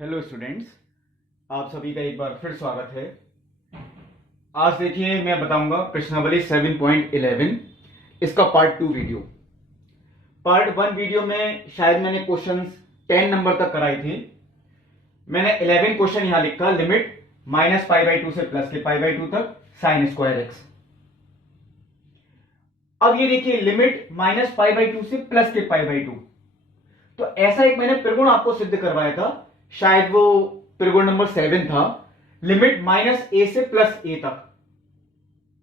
Hello students, आप सभी का एक बार फिर स्वागत है। आज देखिए मैं बताऊंगा प्रश्नावली 7.11 इसका पार्ट 2 वीडियो। पार्ट 1 वीडियो में शायद मैंने क्वेश्चंस 10 नंबर तक कराए थे। मैंने 11 क्वेश्चन यहां लिखा, लिमिट -π/2 से प्लस के π/2 तक साइन स्क्वायर एक्स। अब ये देखिए लिमिट -π/2 से प्लस के π/2, तो ऐसा एक मैंने त्रिगुण आपको सिद्ध करवाया था, शायद वो त्रिगुण नंबर 7 था। लिमिट -a से +a तक,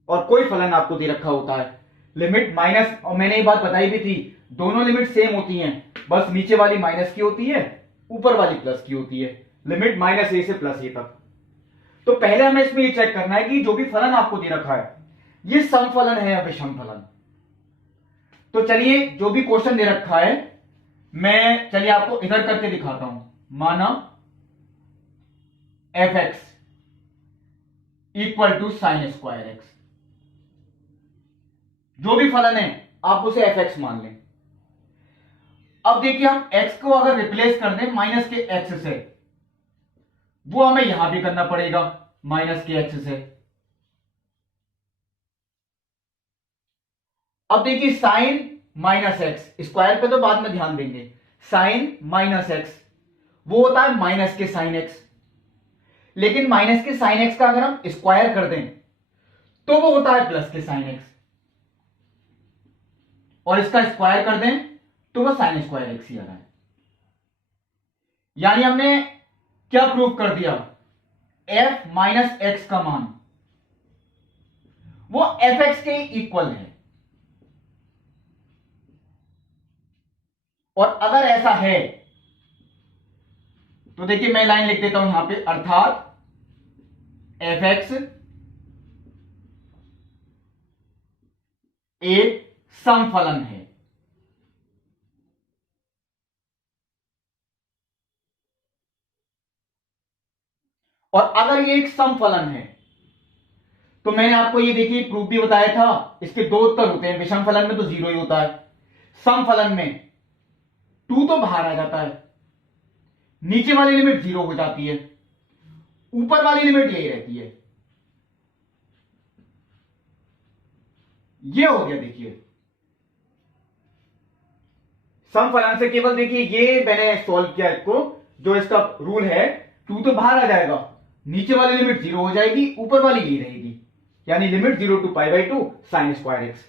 और कोई फलन आपको दे रखा होता है लिमिट माइनस, और मैंने ये बात बताई भी थी, दोनों लिमिट सेम होती हैं, बस नीचे वाली माइनस की होती है, ऊपर वाली प्लस की होती है। लिमिट -a से +a तक। तो पहले हमें इसमें ये चेक करना है कि जो भी फलन आपको दे रखा है ये समफलन है या विषम फलन। तो चलिए जो भी क्वेश्चन दे रखा है मैं चलिए आपको इधर करके दिखाता हूं। माना f(x) = sin स्क्वायर एक्स, जो भी फलन है आप उसे f(x) मान लें। अब देखिए हम x को अगर रिप्लेस कर दें माइनस के x से, वो हमें यहां भी करना पड़ेगा माइनस के x से। अब देखिए साइन -x, स्क्वायर पे तो बाद में ध्यान देंगे, साइन -x वो होता है माइनस के साइन x, लेकिन माइनस के साइन x का अगर हम स्क्वायर कर दें तो वो होता है प्लस के साइन x, और इसका स्क्वायर कर दें तो वो साइन स्क्वायर x ही आ रहा है। यानी हमने क्या प्रूव कर दिया, f - x का मान वो fx के इक्वल है। और अगर ऐसा है तो देखिए मैं लाइन लिख देता हूं यहां पे, अर्थात fx एक समफलन है। और अगर ये एक समफलन है तो मैंने आपको ये देखिए प्रूफ भी बताया था, इसके दो उत्तर होते हैं। विषम फलन में तो 0 ही होता है, समफलन में 2 तो बाहर आ जाता है, नीचे वाली लिमिट 0 हो जाती है, ऊपर वाली लिमिट यही रहती है। ये हो गया देखिए समफलन से। केवल देखिए ये मैंने सॉल्व किया इसको, जो इसका रूल है 2 तो बाहर आ जाएगा, नीचे वाली लिमिट 0 हो जाएगी, ऊपर वाली यही रहेगी, यानी limit 0 to π/2 sin square x.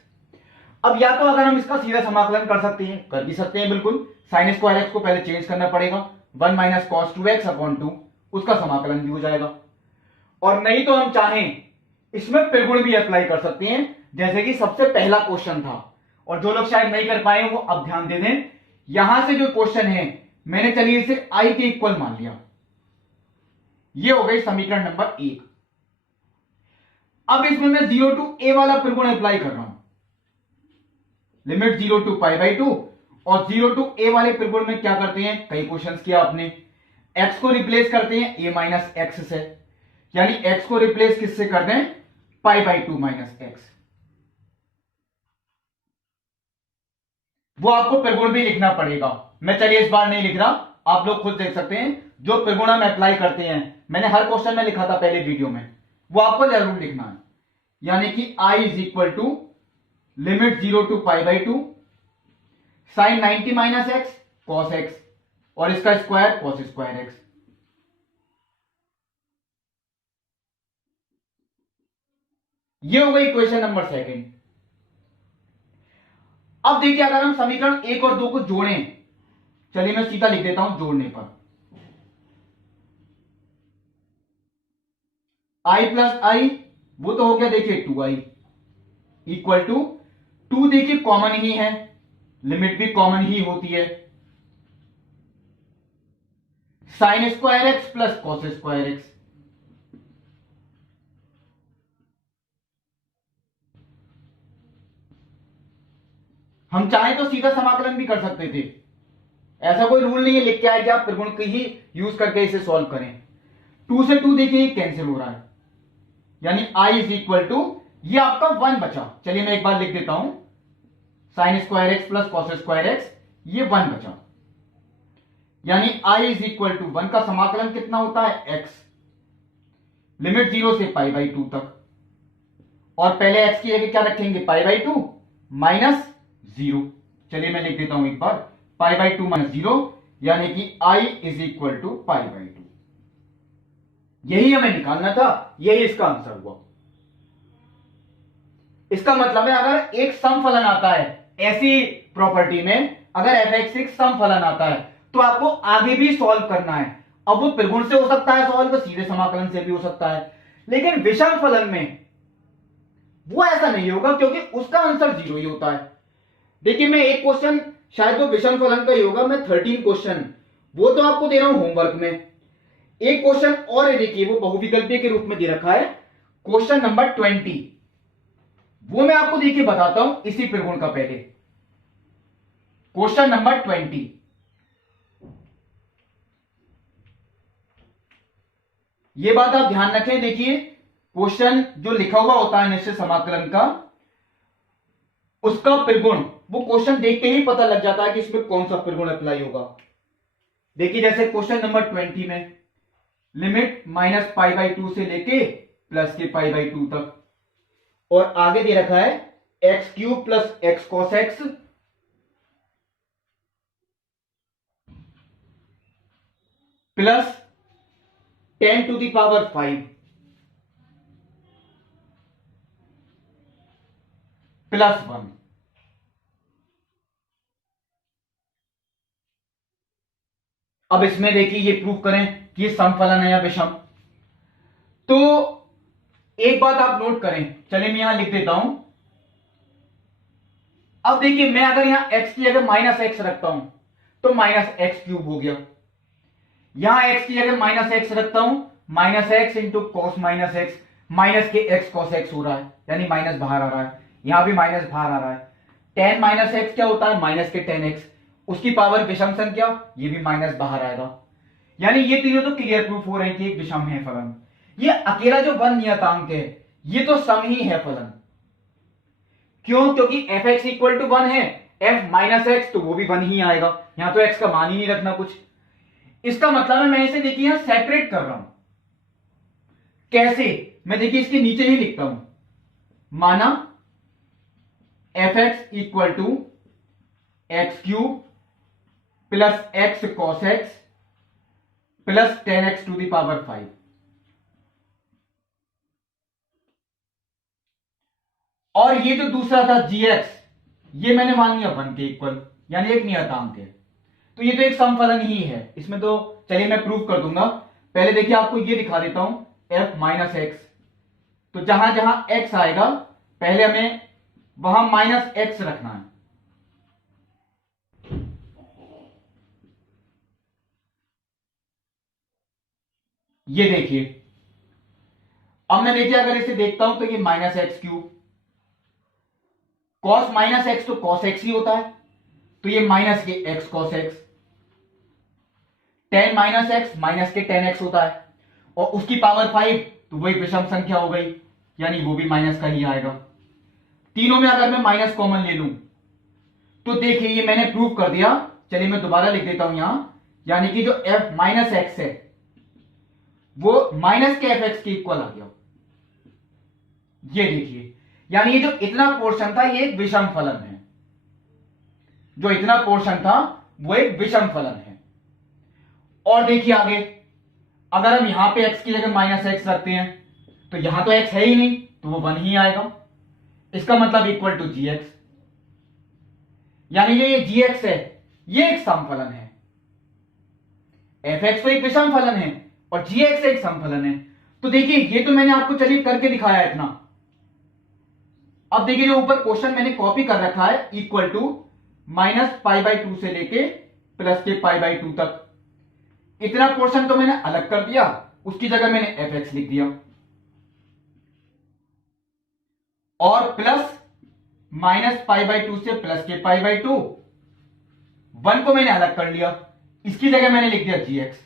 अब या तो अगर हम इसका सीधा समाकलन कर सकते हैं, कर भी सकते हैं बिल्कुल। साइन स्क्वायर एक्स को पहले चेंज करना पड़ेगा, 1 - cos 2x/2, उसका समाकलन भी हो जाएगा। और नहीं तो हम चाहें इसमें त्रिगुण भी अप्लाई कर सकते हैं, जैसे कि सबसे पहला क्वेश्चन था। और जो लोग शायद नहीं कर पाए वो अब ध्यान दे दें, यहां से जो क्वेश्चन है मैंने चलिए इसे i के इक्वल मान लिया, ये हो गई समीकरण नंबर 1। अब इसमें मैं 0 to a वाला त्रिगुण अप्लाई कर रहा हूं, लिमिट 0 to π/2, और 0 to a वाले त्रिगुण में क्या करते हैं, कई क्वेश्चंस किया आपने, x को रिप्लेस करते हैं a - x से, यानी x को रिप्लेस किससे कर दें, π/2 - x। वो आपको त्रिगुण भी लिखना पड़ेगा, मैं चलिए इस बार नहीं लिख रहा, आप लोग खुद देख सकते हैं। जो त्रिगुण हम अप्लाई करते हैं, मैंने हर क्वेश्चन में लिखा था पहले वीडियो में, वो आपको जरूर लिखना है। यानी कि i = limit 0 to π/2 sine 90 - x cos x, और इसका स्क्वायर cos स्क्वायर x। ये हो गई इक्वेशन नंबर 2। अब देखिए अगर हम समीकरण 1 और 2 को जोड़ें, चलिए मैं सीधा लिख देता हूं, जोड़ने पर i + i वो तो हो गया देखिए 2i इक्वल टू 2, देखिए कॉमन ही है, लिमिट भी कॉमन ही होती है, sign square x plus cos square x. हम चाहें तो सीधा समाकलन भी कर सकते थे, ऐसा कोई रूल नहीं है लिख के आए कि आप त्रिगुण की ही यूज करके इसे सॉल्व करें। 2 से 2 देखिए कैंसिल हो रहा है, यानी i = ये आपका 1 बचा। चलिए मैं एक बार लिख देता हूं, sign square x plus cos square x, ये 1 बचा। यानी i इज इक्वल टू 1 का समाकलन कितना होता है x, लिमिट 0 से पाई बाई 2 तक, और पहले x की जगह क्या रखेंगे पाई बाई 2 माइनस 0। चलिए मैं लिख देता हूं एक बार, पाई बाई 2 माइनस 0, यानी कि i is equal to pi by 2। यही हमें निकालना था, यही इसका आंसर हुआ। इसका मतलब है अगर एक सम फलन आता है ऐसी प्रॉपर्टी में, अगर f(x) एक सम फलन आता है तो आपको आगे भी सॉल्व करना है। अब वो त्रिगुण से हो सकता है सॉल्व, सीधे समाकलन से भी हो सकता है, लेकिन विषम फलन में वो ऐसा नहीं होगा क्योंकि उसका आंसर 0 ही होता है। देखिए मैं एक क्वेश्चन, शायद वो विषम फलन का ही होगा, मैं 13 क्वेश्चन वो तो आपको दे रहा हूं होमवर्क में। एक क्वेश्चन और है, देखिए वो बहुविकल्पीय के रूप में दे रखा है, क्वेश्चन नंबर 20, वो मैं आपको देखिए बताता हूं इसी त्रिगुण का। पहले क्वेश्चन नंबर 20, ये बात आप ध्यान रखें। देखिए क्वेश्चन जो लिखा हुआ होता है निश्चित समाकलन का, उसका त्रिगुण वो क्वेश्चन देख के ही पता लग जाता है कि इसमें कौन सा त्रिगुण अप्लाई होगा। देखिए जैसे क्वेश्चन नंबर 20 में लिमिट माइनस पाई बाई 2 से लेके प्लस के पाई बाई 2 तक, और आगे दे रखा है x cube plus x cos x plus 10 to the power 5 plus 1। अब इसमें देखिए ये प्रूव करें कि ये समफलन है या विषम। तो एक बात आप नोट करें, चलिए मैं यहां लिख देता हूं। अब देखिए मैं अगर यहां x की जगह माइनस एक्स रखता हूं तो माइनस एक्स क्यूब हो गया, यहां x की जगह माइनस एक्स रखता हूं, minus x into cos minus x, minus के एक्स कॉस एक्स हो रहा है, यानी माइनस बाहर आ रहा है, यहां भी माइनस बाहर आ रहा है। टेन माइनस एक्स क्या होता है माइनस के टेन एक्स, उसकी पावर विषम संख्या, ये भी माइनस बाहर आएगा। यानी ये तीनों तो क्लियर प्रूफ हो रहे हैं कि एक विषम है फलन। ये अकेला जो वन नियतांक है ये तो सम ही है फलन। क्यों? क्योंकि एफ एक्स इक्वल टू 1 है, एफ माइनस एक्स तो वो भी 1 ही आएगा, यहां तो एक्स का मान ही नहीं रखना कुछ। इसका मतलब है मैं इसे देखिए यहां सेपरेट कर रहा हूं। कैसे? मैं देखिए इसके नीचे ही लिखता हूं, माना f x equal to x cube plus x cos x plus 10x to the power 5। और ये जो दूसरा था gx, ये मैंने मान लिया 1 के इक्वल, यानी एक नियतांक है, तो ये तो एक समफलन ही है इसमें। तो चलिए मैं प्रूफ कर दूंगा। पहले देखिए आपको ये दिखा देता हूं f माइनस एक्स, तो जहां जहां x आएगा पहले हमें वहां माइनस एक्स रखना है। ये देखिए, अब मैं देखिए अगर इसे देखता हूं तो ये minus x cube, cos minus x तो कॉस एक्स ही होता है, तो ये माइनस के x cos x, ten minus x minus के 10x होता है, और उसकी पावर 5 तो वो एक विषम संख्या हो गई, यानी वो भी माइनस का ही आएगा। तीनों में अगर मैं माइनस कॉमन ले लूं तो देखिए ये मैंने प्रूव कर दिया। चलिए मैं दोबारा लिख देता हूं यहां, यानी कि जो f माइनस एक्स है वो माइनस के एफ एक्स के इक्वल आ गया। ये देखिए, यानी ये जो इतना पोर्शन था ये एक विषम फलन है, जो इतना पोर्शन था वो एक विषम फलन है। और देखिए आगे, अगर हम यहां पे x की जगह माइनस एक्स रखते हैं तो यहां तो x है ही नहीं, तो वो 1 ही आएगा। इसका मतलब इक्वल टू जी एक्स, यानी ये जी एक्स है, ये एक समफलन है। एफ एक्स तो एक विषम फलन है और जी एक्स एक समफलन है। तो देखिए ये तो मैंने आपको चलिए करके दिखाया इतना। अब देखिए जो ऊपर क्वेश्चन मैंने कॉपी कर रखा है, equal to minus pi by 2 से लेके प्लस के पाई बाई 2 तक, इतना पोर्शन तो मैंने अलग कर दिया, उसकी जगह मैंने एफ एक्स लिख दिया, और प्लस माइनस पाई बाई 2 से प्लस के पाई बाई 2, 1 को मैंने अलग कर लिया, इसकी जगह मैंने लिख दिया जी एक्स।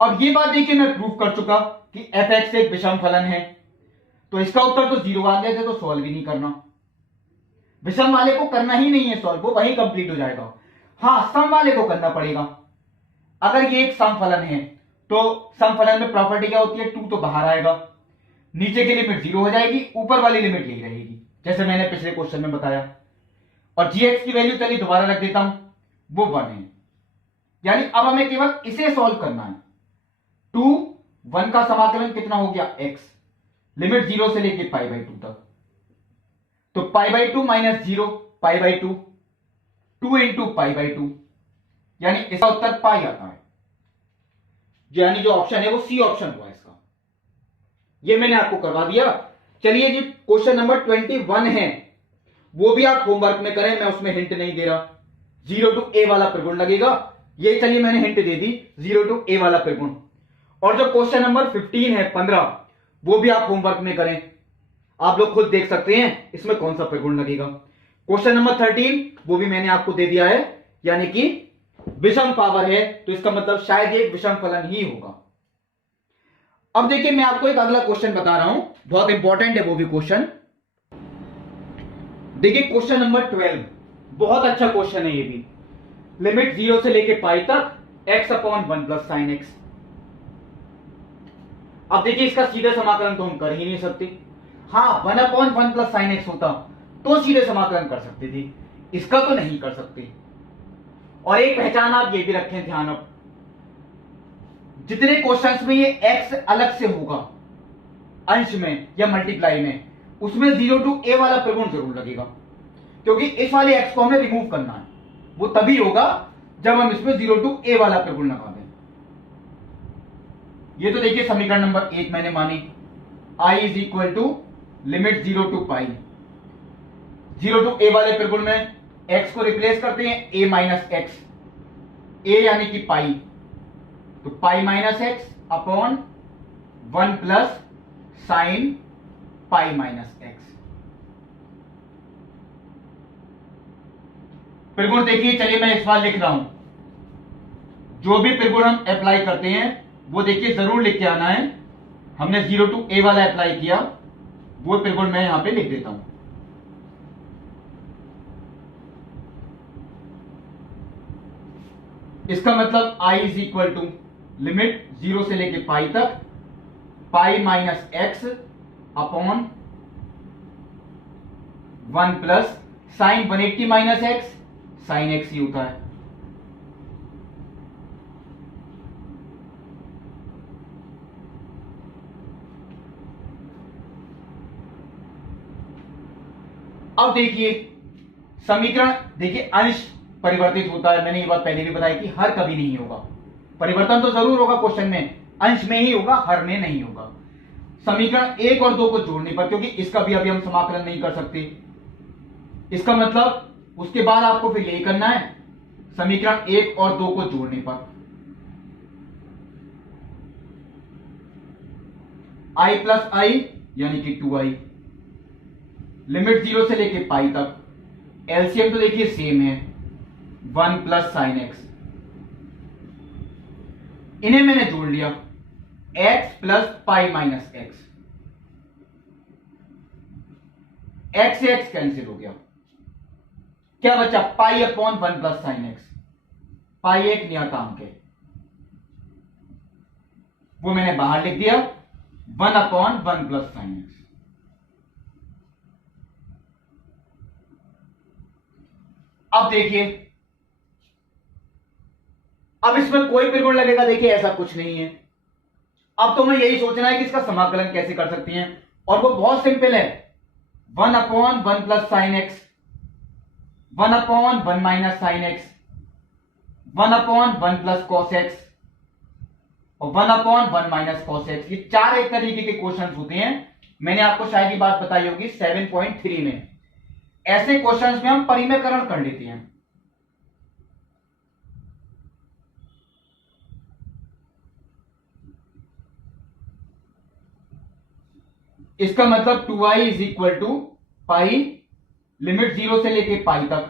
अब ये बात देखिए मैं प्रूफ कर चुका कि एफ एक्स एक विषम फलन है, तो इसका उत्तर तो 0 आ गया था, तो सॉल्व ही नहीं करना। विषम वाले को करना ही नहीं है सॉल्व, वो वही कंप्लीट हो जाएगा। हाँ, सम वाले को करना पड़ेगा। अगर ये एक सम फलन है तो सम फलन में प्रॉपर्टी क्या होती है, 2 तो बाहर आएगा, नीचे की लिमिट 0 हो जाएगी, ऊपर वाली लिमिट यही रहेगी जैसे मैंने पिछले क्वेश्चन में बताया। और gx की वैल्यू चलिए दोबारा रख देता हूं, वो 1 है। यानी अब हमें केवल इसे सॉल्व करना है। 2 1 का समाकलन कितना हो गया, x, लिमिट 0 से लेके π/2 तक। तो π/2 माइनस 0 π/2, 2 इंटू π/2, यानी इसका उत्तर पाई आता है। यानी जो ऑप्शन है वो सी ऑप्शन हुआ इसका। ये मैंने आपको करवा दिया। चलिए जी, क्वेश्चन नंबर 21 है, वो भी आप होमवर्क में करें, मैं उसमें हिंट नहीं दे रहा। 0 to a वाला त्रिगुण लगेगा, ये चलिए मैंने hint they the, 0 to a वाला त्रिगुण। और जो क्वेश्चन नंबर 15 है 15, वो भी आप होमवर्क में करें, आप लोग खुद देख सकते हैं इसमें कौन सा त्रिगुण लगेगा। क्वेश्चन नंबर 13 वो भी मैंने आपको दे दिया है, यानी कि विषम पावर है, तो इसका मतलब शायद ये विषम फलन ही होगा। अब देखिए, मैं आपको एक अगला क्वेश्चन बता रहा हूं, बहुत इंपॉर्टेंट है वो भी क्वेश्चन। देखिए क्वेश्चन नंबर 12, बहुत अच्छा क्वेश्चन है ये भी। लिमिट 0 से लेके पाई तक x/1 प्लस साइन x। अब देखिए, इसका सीधे समाकलन तो हम कर ही नहीं सकते। हाँ, 1/1 प्लस साइन x होता तो सीधे समाकलन कर सकते थे, इसका तो नहीं कर सकते। और एक पहचान आप ये भी रखें ध्यान, अब जितने क्वेश्चंस में ये x अलग से होगा अंश में या मल्टीप्लाई में, उसमें 0 to a वाला त्रिगुण जरूर लगेगा, क्योंकि इस वाले x को हमें रिमूव करना है। वो तभी होगा जब हम इसमें 0 to a वाला त्रिगुण लगा दें। ये तो देखिए समीकरण नंबर 1 मैंने मानी, i is equal to limit 0 to pi. 0 to a वाले त्रिगुण में x को रिप्लेस करते हैं a माइनस एक्स, a यानी कि पाई, तो पाई minus x upon 1 plus sign pi minus x. त्रिगुण देखिए, चलिए मैं इस बार लिख रहा हूं, जो भी त्रिगुण हम अप्लाई करते हैं वो देखिए जरूर लिख के आना है। हमने 0 to a वाला अप्लाई किया, वो त्रिगुण मैं यहां पे लिख देता हूं। इसका मतलब i is equal to limit 0 से लेके पाई तक pi minus x upon 1 plus sine 180 minus x, sine x ही होता है। अब देखिए समीकरण, देखिए अंश परिवर्तित होता है, मैंने ये बात पहले भी बताई कि हर कभी नहीं होगा। परिवर्तन तो जरूर होगा क्वेश्चन में, अंश में ही होगा, हर में नहीं होगा। समीकरण 1 और 2 को जोड़ने पर, क्योंकि इसका भी अभी हम समाकलन नहीं कर सकते, इसका मतलब उसके बाद आपको फिर यही करना है, समीकरण 1 और 2 को जोड़ने पर i प्लस आई यानी कि 2i, लिमिट 0 से लेके पाई तक, एलसीएम तो देखिए सेम है 1 प्लस साइन एक्स, इन्हें मैंने जोड़ लिया x plus pi minus x, x से x कैंसिल हो गया, क्या बचा pi upon 1 plus sine x. Pi एक नियतांक है, वो मैंने बाहर लिख दिया 1 अपॉन 1 प्लस साइन एक्स। अब देखिए, अब इसमें कोई त्रिगुण लगेगा, देखिए ऐसा कुछ नहीं है। अब तो हमें यही सोचना है कि इसका समाकलन कैसे कर सकते हैं, और वो बहुत सिंपल है, 1 upon 1 plus sine x, 1 upon 1 minus sine x, 1 upon 1 plus cos x और 1 अपॉन 1 माइनस कॉस एक्स। ये 4 एक तरीके के क्वेश्चंस होते हैं, मैंने आपको शायद ये बात बताई होगी 7.3 में। ऐसे क्वेश्चंस में हम परिमेयकरण कर लेते हैं। इसका मतलब 2i is equal to pi, limit 0 से लेके पाई तक,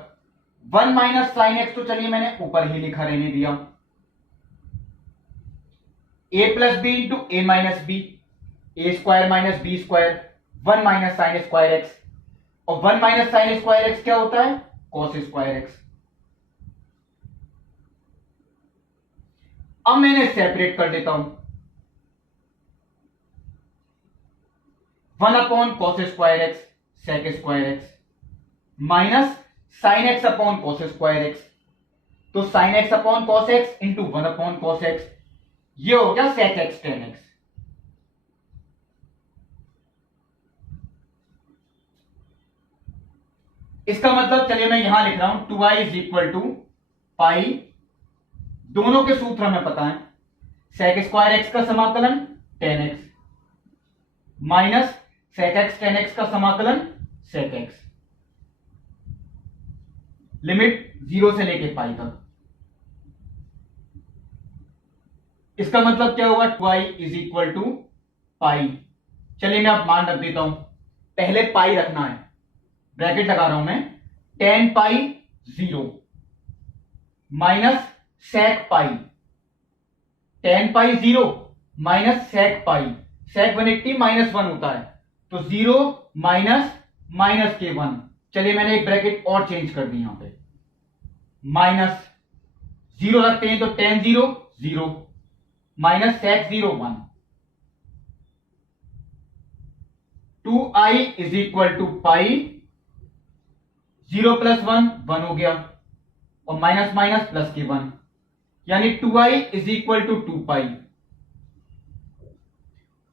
1 माइनस साइन एक्स तो चलिए मैंने ऊपर ही लिखा रहने दिया, a plus B into A minus B, A square minus B square, 1 minus sine square x, और 1 माइनस साइन स्क्वायर एक्स क्या होता है? Cos square x. अब मैंने सेपरेट कर देता हूं, 1 upon cos square x sec square x minus sine x upon cos square x. तो sine x upon cos x into 1 upon cos x, ये हो गया सेक एक्स टेन एक्स। इसका मतलब चलिए मैं यहां लिख रहा हूं 2i इज इक्वल टू पाई, दोनों के सूत्र हमें पता है, सेक स्क्वायर एक्स का समाकलन tan x minus sec x tan x का समाकलन सेक एक्स, लिमिट 0 से लेके पाई तक। इसका मतलब क्या होगा? 2i इज इक्वल टू पाई। चलिए मैं अब मान रख देता हूं, पहले पाई रखना है, ब्रैकेट लगा रहा हूं मैं, टेन पाई 0 माइनस सेक पाई, टेन पाई 0 माइनस सेक पाई, सेक 180 माइनस 1 होता है, तो 0 माइनस माइनस के 1। चलिए मैंने एक ब्रैकेट और चेंज कर दी यहां पे, माइनस 0 रखते हैं तो tan 0 0 minus sec 0 1, 2i is equal to pi, 0 plus 1 1 हो गया और माइनस माइनस प्लस के 1, यानी 2i इज इक्वल टू 2 पाई।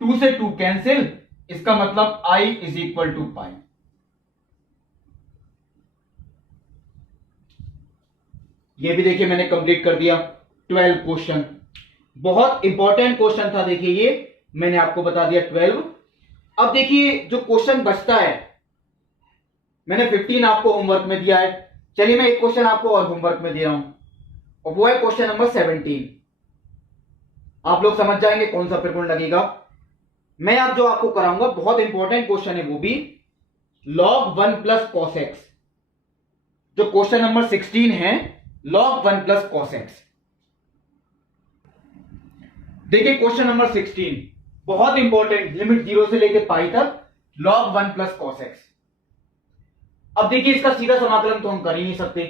2 से 2 कैंसिल, इसका मतलब i इज इक्वल टू पाई। ये भी देखिए मैंने कंप्लीट कर दिया 12 क्वेश्चन, बहुत इंपॉर्टेंट क्वेश्चन था। देखिए ये मैंने आपको बता दिया 12। अब देखिए जो क्वेश्चन बचता है, मैंने 15 आपको होमवर्क में दिया है, चलिए मैं एक क्वेश्चन आपको और होमवर्क में दे रहा हूं, और वो है क्वेश्चन नंबर 17। आप लोग समझ जाएंगे कौन सा त्रिकोण लगेगा। मैं आप जो आपको कराऊंगा बहुत इंपॉर्टेंट क्वेश्चन है, वो भी log 1 प्लस कॉस एक्स। जो क्वेश्चन नंबर 16 है log 1 प्लस कॉस एक्स। देखिए क्वेश्चन नंबर 16 बहुत इंपॉर्टेंट, लिमिट 0 से लेकर पाई तक log 1 प्लस कॉस एक्स। अब देखिए इसका सीधा समाकलन तो हम कर ही नहीं सकते,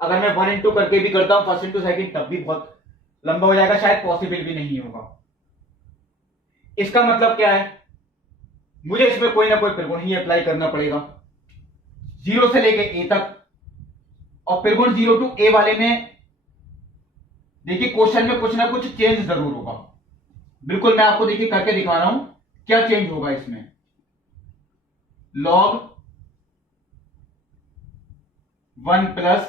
अगर मैं 1 इंटू करके भी करता हूं फर्स्ट इंटू सेकंड तब भी बहुत लंबा हो जाएगा, शायद पॉसिबल भी नहीं होगा। इसका मतलब क्या है? मुझे इसमें कोई ना कोई त्रिकोण ही अप्लाई करना पड़ेगा 0 से लेके a तक, और त्रिकोण 0 टू a वाले में देखिए क्वेश्चन में कुछ ना कुछ चेंज जरूर होगा। बिल्कुल मैं आपको देखिए करके दिखा रहा हूं क्या चेंज होगा इसमें। log 1 प्लस,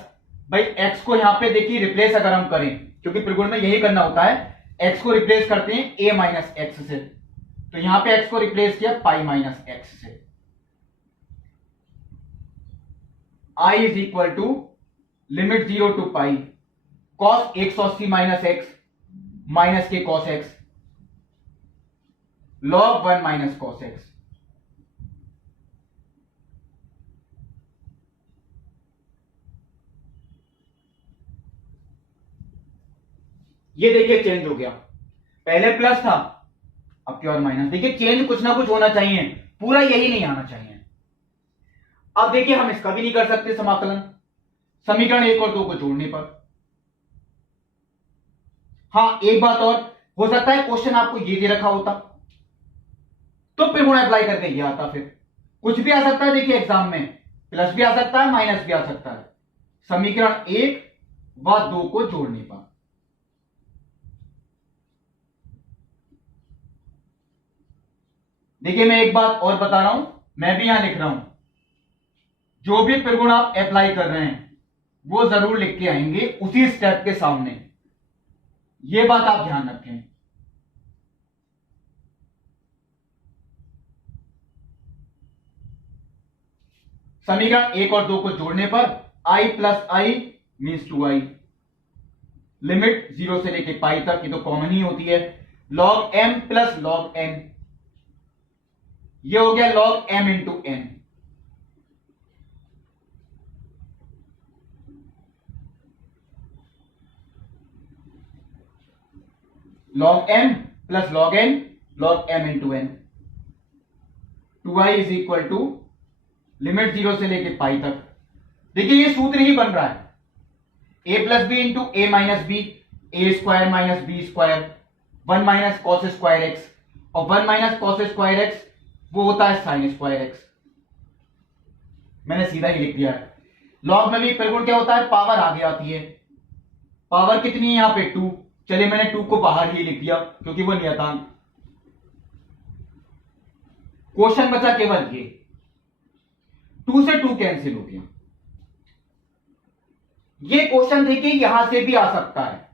भाई x को यहां पे देखिए रिप्लेस अगर हम करें, क्योंकि त्रिकोण में यही करना होता है, x को रिप्लेस करते हैं a माइनस एक्स से, तो यहां पे x को रिप्लेस किया पाई माइनस एक्स से। i is equal to limit 0 to pi cos 180 minus x minus के cos x log 1 minus cos x. ये देखिए चेंज हो गया, पहले प्लस था अब क्या और माइनस। देखिए चेंज कुछ ना कुछ होना चाहिए, पूरा यही नहीं आना चाहिए। अब देखिए हम इसका भी नहीं कर सकते समाकलन, समीकरण 1 और 2 को जोड़ने पर। हाँ एक बात और, हो सकता है क्वेश्चन आपको ये दे रखा होता तो त्रिकोण अप्लाई करके ये आता, फिर कुछ भी आ सकता है। देखिए एग्जाम में प्लस भी आ सकता है माइनस भी आ सकता है, समीकरण 1 व 2 को जोड़ने पर। देखिए मैं एक बात और बता रहा हूं, मैं भी यहां लिख रहा हूं, जो भी त्रिकोण आप अप्लाई कर रहे हैं वो जरूर लिख के आएंगे उसी स्टेप के सामने, ये बात आप ध्यान रखें। समीकरण 1 और 2 को जोड़ने पर i plus I means 2i, limit 0 से लेके पाई तक, ये तो कॉमन ही होती है, log m plus log n, ये हो गया log m into n। log m plus log n log m into n। 2i is equal to limit 0 से लेके पाई तक। देखिए ये सूत्र ही बन रहा है, a plus B into A minus B, A square minus B square, 1 minus cos square x, और 1 माइनस कॉस स्क्वायर एक्स वो होता है साइन स्क्वायर एक्स। मैंने सीधा ही लिख दिया है। लॉग में भी परिगुण क्या होता है, पावर आगे आती है। पावर कितनी है यहां पे 2, चलिए मैंने 2 को बाहर ही लिख दिया क्योंकि वो नियतांक। क्वेश्चन बचा केवल ये, 2 से 2 कैंसिल हो गया। ये क्वेश्चन देखिए यहां से भी आ सकता है,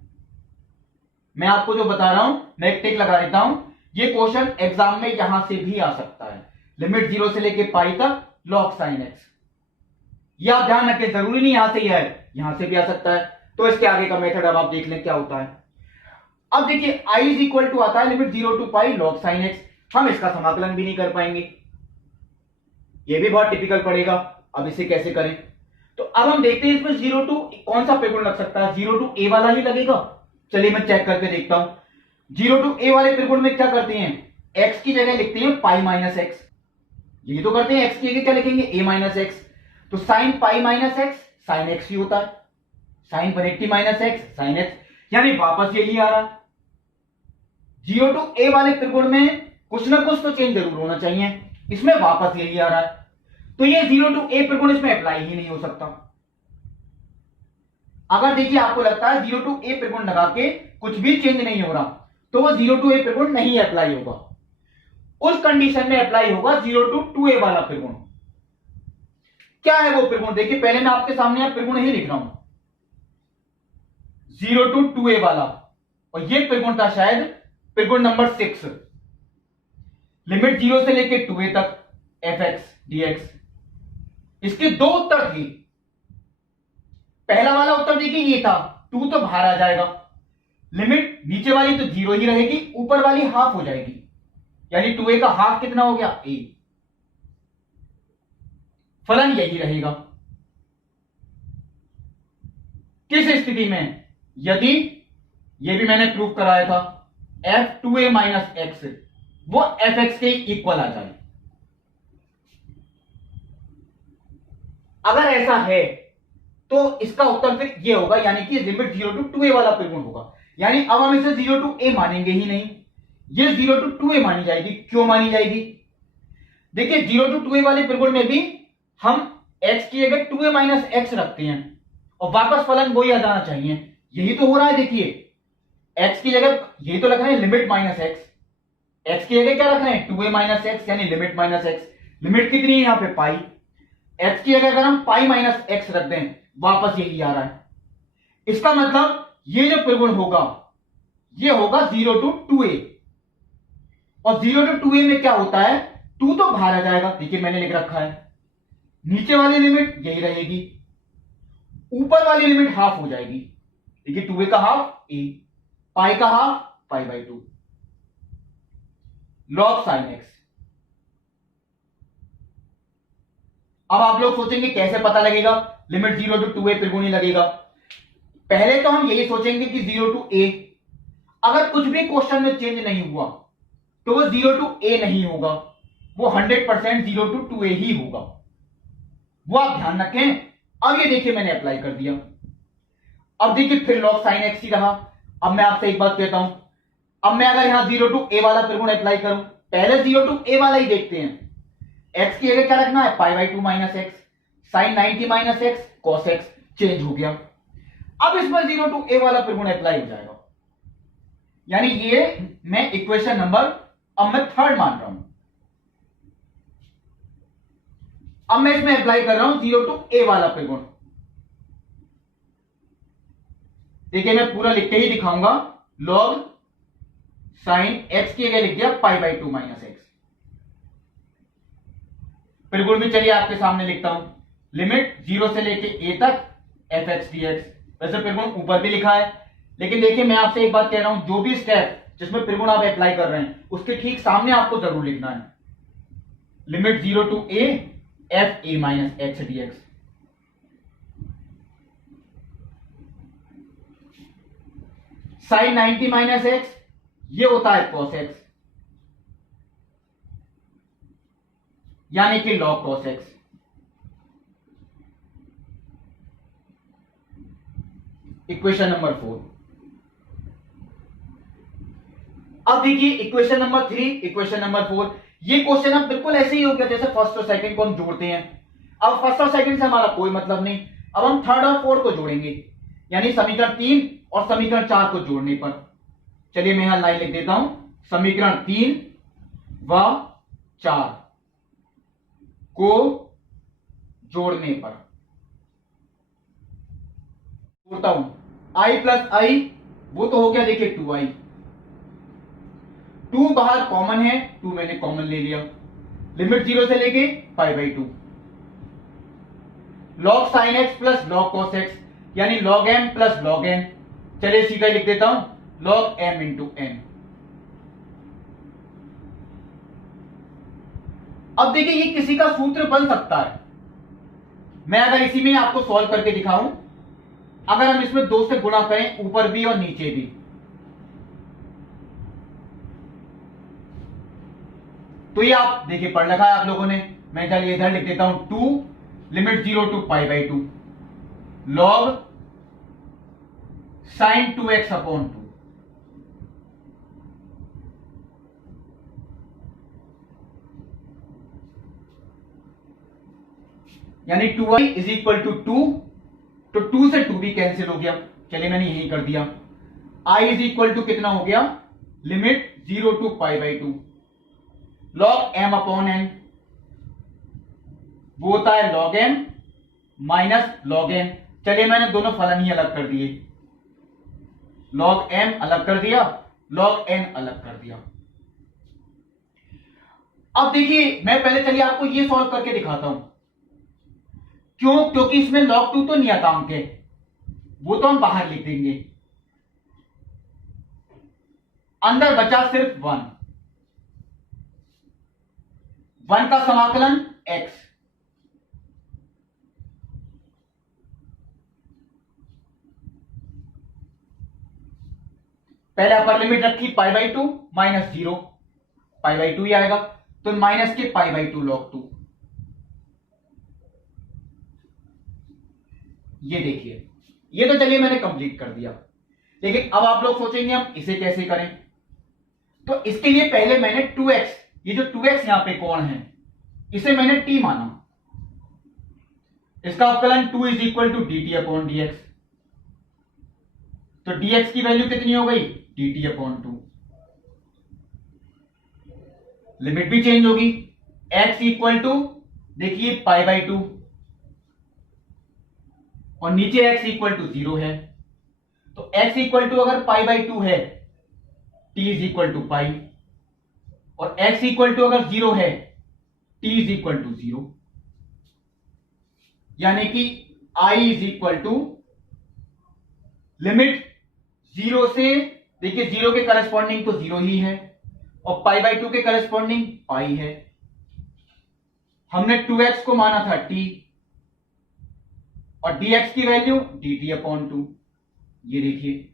मैं आपको जो बता रहा हूं मैं एक टिक लगा देता हूं, ये क्वेश्चन एग्जाम में यहां से भी आ सकता है। लिमिट 0 से लेके पाई तक लॉग साइन एक्स, ये आप ध्यान रखें, जरूरी नहीं यहां से ही है, यहां से भी आ सकता है। तो इसके आगे का मेथड अब आप देख लें क्या होता है। अब देखिए i इज इक्वल टू आता है limit 0 to pi log sine x, हम इसका समाकलन भी नहीं कर पाएंगे, ये भी बहुत टिपिकल पड़ेगा। अब इसे कैसे करें, तो अब हम देखते हैं इसमें 0 टू कौन सा परिगुण लग सकता है, 0 टू a वाला ही लगेगा। चलिए मैं चेक करके देखता हूं। 0 टू a वाले परिगुण में क्या करते हैं, x की जगह लिखते हैं पाई माइनस एक्स, यही तो करते हैं, x की जगह क्या लिखेंगे a माइनस एक्स, तो sine pi minus x sine x ही होता है, sine 180 minus x sine x, यानी वापस यही आ रहा। 0 टू a वाले त्रिकोण में कुछ ना कुछ तो चेंज जरूर होना चाहिए, इसमें वापस यही आ रहा है, तो ये 0 टू a त्रिकोण इसमें अप्लाई ही नहीं हो सकता। अगर देखिए आपको लगता है 0 टू a त्रिकोण लगा के कुछ भी चेंज नहीं हो रहा, तो वो 0 टू a त्रिकोण नहीं अप्लाई होगा। उस कंडीशन में अप्लाई होगा 0 टू 2a वाला त्रिकोण। क्या है वो त्रिकोण, देखिए पहले मैं आपके सामने त्रिकोण ही लिख रहा हूं, 0 टू 2a वाला, और ये त्रिकोण था शायद त्रिकोण नंबर 6, लिमिट 0 से लेके 2a तक fx dx। इसके दो उत्तर थे, पहला वाला उत्तर देखिए ये था, 2 तो बाहर आ जाएगा, लिमिट नीचे वाली तो 0 ही रहेगी, ऊपर वाली हाफ हो जाएगी, यानी 2a का हाफ कितना हो गया a, फलन यही रहेगा। किस स्थिति में, यदि ये भी मैंने प्रूफ कराया था f2a माइनस एक्स वो fx के इक्वल आ जाए। अगर ऐसा है तो इसका उत्तर फिर ये होगा, यानी कि लिमिट 0 टू 2a वाला त्रिकोण होगा, यानी अब हम इसे 0 टू a मानेंगे ही नहीं, ये 0 टू 2a मानी जाएगी। क्यों मानी जाएगी, देखिए 0 टू 2a वाले त्रिकोण में भी हम x की जगह 2a माइनस एक्स रखते हैं और वापस फलन वही आ जाना चाहिए, यही तो हो रहा है। देखिए x की जगह यही तो रख रहे हैं लिमिट माइनस एक्स, x की जगह क्या रख रहे हैं 2a माइनस एक्स, यानी लिमिट माइनस एक्स, लिमिट कितनी है यहां पे पाई, x की जगह अगर हम पाई माइनस एक्स रख दें वापस यही आ रहा है। इसका मतलब ये जो त्रिकोण होगा ये होगा 0 टू 2a, और 0 टू 2a में क्या होता है 2 तो बाहर आ जाएगा, देखिए मैंने लिख रखा है, नीचे वाली लिमिट यही रहेगी, ऊपर वाली लिमिट हाफ हो जाएगी, देखिए 2a का हाफ a, पाई का half pi by 2, log sine x. अब आप लोग सोचेंगे कैसे पता लगेगा लिमिट 0 टू 2a त्रिकोणी लगेगा। पहले तो हम यही सोचेंगे कि 0 टू a, अगर कुछ भी क्वेश्चन में चेंज नहीं हुआ तो वो 0 टू a नहीं होगा, वो 100% 0 टू 2a ही होगा, वो आप ध्यान रखें। अब ये देखिए मैंने अप्लाई कर दिया, अब देखिए फिर लॉग साइन एक्स ही रहा। अब मैं आपसे एक बात कहता हूं, अब मैं अगर यहां 0 टू a वाला त्रिकोण अप्लाई करूं, पहले 0 टू a वाला ही देखते हैं, x की जगह क्या रखना है pi by 2 minus x, sine 90 minus x cos x, change हो गया। अब इसमें 0 टू a वाला त्रिकोण अप्लाई हो जाएगा, यानी ये मैं इक्वेशन नंबर अब मैं थर्ड मान रहा हूं। अब मैं इसमें अप्लाई कर रहा हूं 0 टू a वाला त्रिकोण, देखिए मैं पूरा लिख के ही दिखाऊंगा, लॉग साइन x की जगह लिख दिया पाई बाई 2 माइनस एक्स। त्रिकोण भी चलिए आपके सामने लिखता हूं, लिमिट 0 से लेके a तक fx dx। वैसे त्रिकोण ऊपर भी लिखा है, लेकिन देखिए मैं आपसे एक बात कह रहा हूं, जो भी स्टेप जिसमें त्रिकोण आप अप्लाई कर रहे हैं उसके ठीक सामने आपको जरूर लिखना है, limit 0 to a f a minus x dx। Sine 90 minus x ये होता है cos x, यानी कि log cos x। Equation number 4। अब देखिए इक्वेशन नंबर 3, इक्वेशन नंबर 4, ये क्वेश्चन अब बिल्कुल ऐसे ही हो गया जैसे फर्स्ट और सेकंड को हम जोड़ते हैं। अब फर्स्ट और सेकंड से हमारा कोई मतलब नहीं, अब हम थर्ड और फोर्थ को जोड़ेंगे, यानी समीकरण 3 और समीकरण 4 को जोड़ने पर। चलिए मैं यहां लाइन लिख देता हूं, समीकरण 3 व 4 को जोड़ने पर जोड़ता हूं। i प्लस आई वो तो हो गया, देखिए 2i, 2 बाहर कॉमन है, 2 मैंने कॉमन ले लिया, लिमिट 0 से लेके π/2, log sin x plus log cos x, यानी log m plus log n। चलिए सीधा लिख देता हूं, log m इंटू n। अब देखिए ये किसी का सूत्र बन सकता है, मैं अगर इसी में आपको सॉल्व करके दिखाऊं, अगर हम इसमें 2 से गुणा करें ऊपर भी और नीचे भी, तो ये आप देखिए पढ़ रखा है आप लोगों ने, मैं चलिए इधर लिख देता हूं 2 limit 0 to π/2 log sin 2x upon 2। यानी 2i इज इक्वल टू 2, तो 2 से 2 भी कैंसिल हो गया, चलिए मैंने यही कर दिया। i इज इक्वल टू कितना हो गया, limit 0 to π/2 log m upon n, वो होता है log m minus log n। चलिए मैंने दोनों फलन ही अलग कर दिए, log m अलग कर दिया, log n अलग कर दिया। अब देखिए मैं पहले चलिए आपको ये सॉल्व करके दिखाता हूं, क्यों, क्योंकि इसमें log 2 तो नियतांक है, वो तो हम बाहर लिख देंगे, अंदर बचा सिर्फ 1 का समाकलन x, पहले अपर लिमिट रखी π/2 माइनस 0, π/2 ही आएगा, तो माइनस के π/2 log 2। ये देखिए, ये तो चलिए मैंने कंप्लीट कर दिया, लेकिन अब आप लोग सोचेंगे हम इसे कैसे करें, तो इसके लिए पहले मैंने 2x, ये जो 2x यहां पे कौन है, इसे मैंने t माना, इसका अवकलन 2 is equal to dt upon dx, तो dx की वैल्यू कितनी हो गई, dt अपॉन 2, लिमिट भी चेंज होगी, x इक्वल टू देखिए π/2 और नीचे x इक्वल टू 0 है, तो x इक्वल टू अगर π/2 है, t इज इक्वल टू पाई, और x इक्वल टू अगर 0 है, t इज इक्वल टू 0, यानी कि i is equal to limit 0 से, देखिए 0 के करस्पॉन्डिंग तो 0 ही है, और π/2 के करस्पॉन्डिंग पाई है। हमने 2x को माना था t, और dx की वैल्यू dt अपॉन 2, ये देखिए।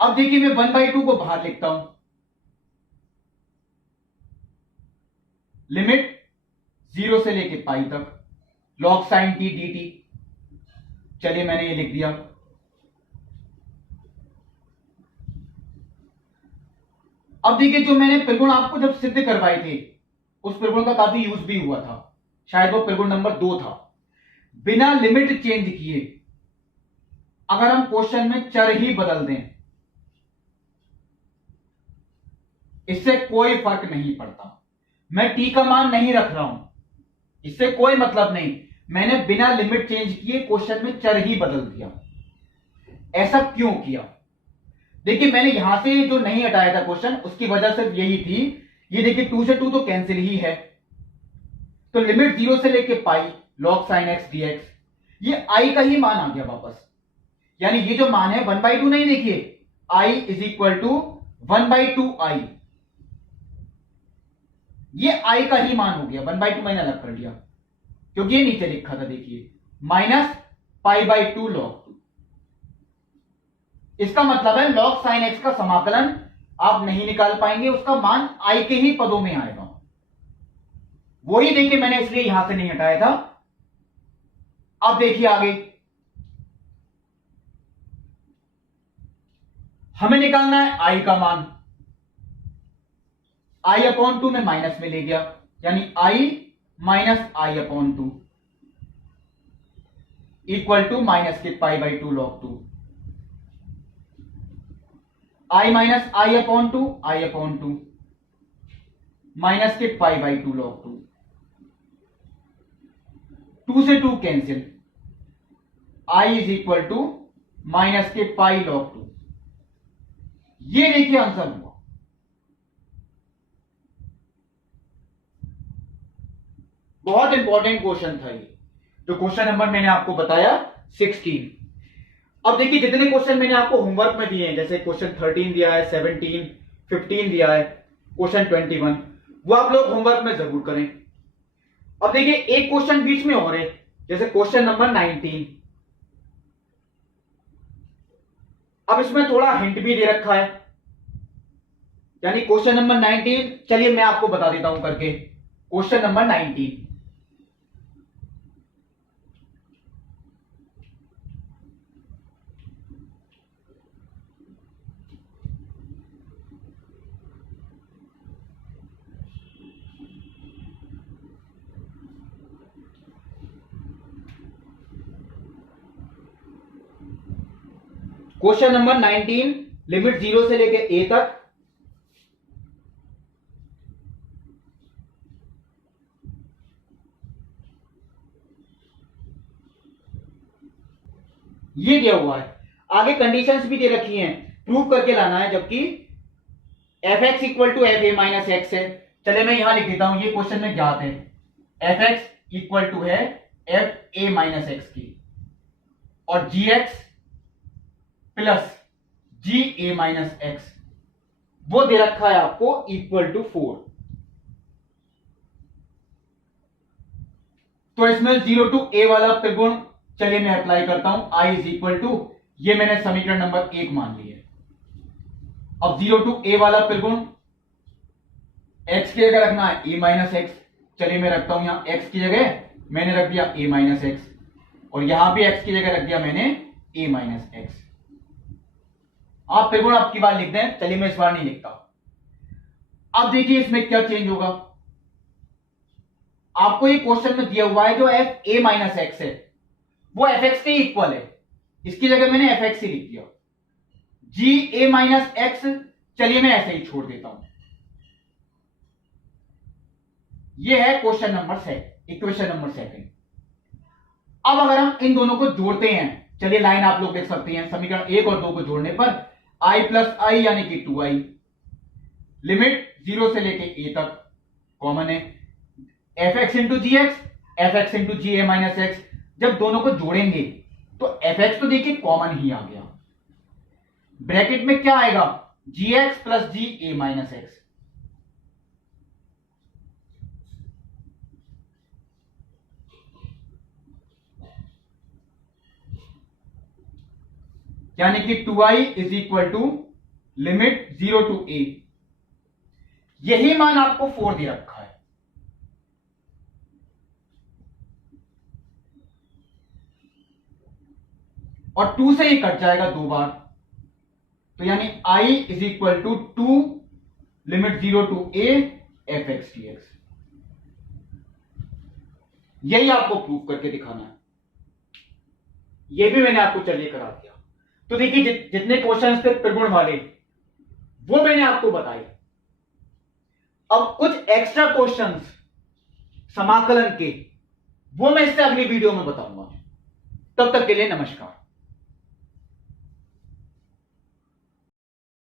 अब देखिए मैं 1/2 को बाहर लिखता हूं, लिमिट 0 से लेके पाई तक log sin t dt, चलिए मैंने ये लिख दिया। अब देखिए जो मैंने त्रिगुण आपको जब सिद्ध करवाए थे, उस त्रिगुण का काफी यूज भी हुआ था, शायद वो त्रिगुण नंबर 2 था। बिना लिमिट चेंज किए अगर हम क्वेश्चन में चर ही बदल दें, इससे कोई फर्क नहीं पड़ता, मैं t का मान नहीं रख रहा हूं, इससे कोई मतलब नहीं, मैंने बिना लिमिट चेंज किए क्वेश्चन में चर ही बदल दिया। ऐसा क्यों किया, देखिए मैंने यहां से जो नहीं हटाया था क्वेश्चन, उसकी वजह सिर्फ यही थी, ये देखिए 2 से 2 तो कैंसिल ही है, तो लिमिट 0 से लेके पाई log sin x dx, ये i का ही मान आ गया वापस, यानी ये जो मान है 1/2 नहीं, देखिए i is equal to 1/2i, ये i का ही मान हो गया, 1/2 मैंने अलग कर लिया क्योंकि ये नीचे लिखा था, देखिए माइनस π/2 log 2। इसका मतलब है log sin x का समाकलन आप नहीं निकाल पाएंगे, उसका मान i के ही पदों में आएगा, वही देखिए मैंने इसलिए यहां से नहीं हटाया था। अब देखिए आगे, हमें निकालना है आई का मान। आई अपॉन 2 में माइनस में ले गया, यानी I minus I upon 2 equal to minus के pi by 2 log 2। I minus I upon 2 I upon 2 minus के पाई बाई 2 लॉग 2। 2 से 2 cancel, I is equal to minus के पाई लॉग 2। ये देखिए आंसर हुआ। बहुत इंपॉर्टेंट क्वेश्चन था ये, जो क्वेश्चन नंबर मैंने आपको बताया 16। अब देखिए जितने क्वेश्चन मैंने आपको होमवर्क में दिए हैं, जैसे क्वेश्चन 13 दिया है, 17, 15 दिया है, क्वेश्चन 21, वो आप लोग होमवर्क में जरूर करें। अब देखिए एक क्वेश्चन बीच में और है, जैसे क्वेश्चन नंबर 19। अब इसमें थोड़ा हिंट भी दे रखा है, यानी क्वेश्चन नंबर 19, चलिए मैं आपको बता देता हूं करके। Question number 19, question number 19, limit 0 से लेके a तक। ये दिया हुआ है, आगे कंडीशंस भी दे रखी हैं, प्रूव करके लाना है, जबकि f x equal to f a minus x है। चले मैं यहां लिख देता हूं, ये क्वेश्चन में ज्ञात है, एफ एक्स इक्वल टू है एफ ए माइनस एक्स की, और जी x plus g a minus x वो दे रखा है आपको इक्वल टू 4। तो इसमें 0 टू ए वाला त्रिगुण चलिए मैं अप्लाई करता हूं, आई इज इक्वल टू, ये मैंने समीकरण नंबर 1 मान लिया। अब 0 टू ए वाला त्रिगुण x की जगह रखना है ए माइनस एक्स, चलिए मैं रखता हूं यहां x की जगह मैंने रख दिया ए माइनस एक्स, और यहां भी x की जगह रख दिया मैंने ए माइनस एक्स। आप त्रिगुण आपकी बार लिख दें, चलिए मैं इस बार नहीं लिखता। अब देखिए इसमें क्या चेंज होगा, आपको ये क्वेश्चन में दिया हुआ है जो एफ ए माइनस एक्स है वो एफ एक्स के इक्वल है, इसकी जगह मैंने एफ एक्स ही लिख दिया। जी ए माइनस एक्स चलिए मैं ऐसे ही छोड़ देता हूं। यह है क्वेश्चन नंबर इक्वेशन नंबर 2। अब अगर हम इन दोनों को जोड़ते हैं, चलिए लाइन आप लोग देख सकते हैं, समीकरण 1 और 2 को जोड़ने पर आई प्लस आई यानी कि 2i, लिमिट 0 से लेके a तक कॉमन है, F x into ji x, F x into ji a minus x. जब दोनों को जोड़ेंगे तो एफ एक्स तो देखिए कॉमन ही आ गया, ब्रैकेट में क्या आएगा, g x plus g a minus x. यानी कि 2i is equal to limit 0 to a। यही मान आपको 4 दे रखा है। और 2 से ही कट जाएगा 2 बार, तो यानी i is equal to 2 limit 0 to a f x d x. यही आपको प्रूव करके दिखाना है, यह भी मैंने आपको चलिए करा दिया। तो देखिए जितने क्वेश्चंस थे त्रिगुण वाले वो मैंने आपको बताए। अब कुछ एक्स्ट्रा क्वेश्चंस समाकलन के वो मैं इससे अगली वीडियो में बताऊंगा। तब तक के लिए नमस्कार।